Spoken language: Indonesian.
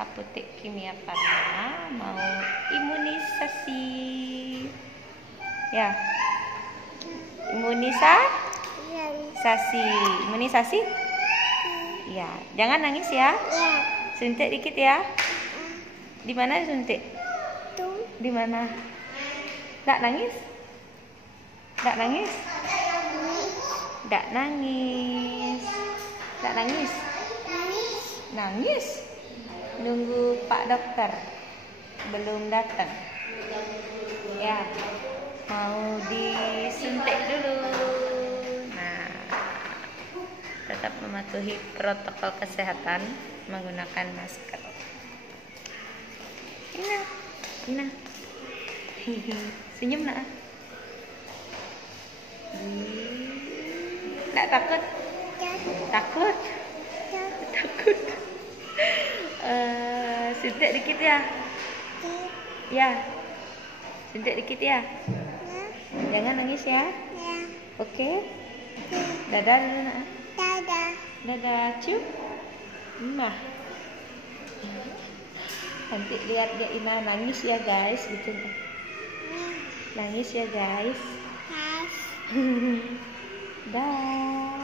apotek Kimia Farma mau imunisasi. Ya. Imunisasi. Ya, jangan nangis ya. Suntik dikit ya. Di mana suntik? Di mana? Nggak nangis? Nggak nangis? Nggak nangis. Nggak nangis? Nangis? Nunggu Pak Dokter belum datang. Ya, mau disuntik dulu. Nah, tetap mematuhi protokol kesehatan menggunakan masker. Ina. Senyum nak. Nggak takut? Takut? Suntik dikit ya. Ya. Suntik dikit ya. Jangan nangis ya. Oke. Dadah dulu nak. Dadah. Cium. Nah. Nanti lihat dia Ina nangis ya guys, gitu. Nangis ya guys. Dah.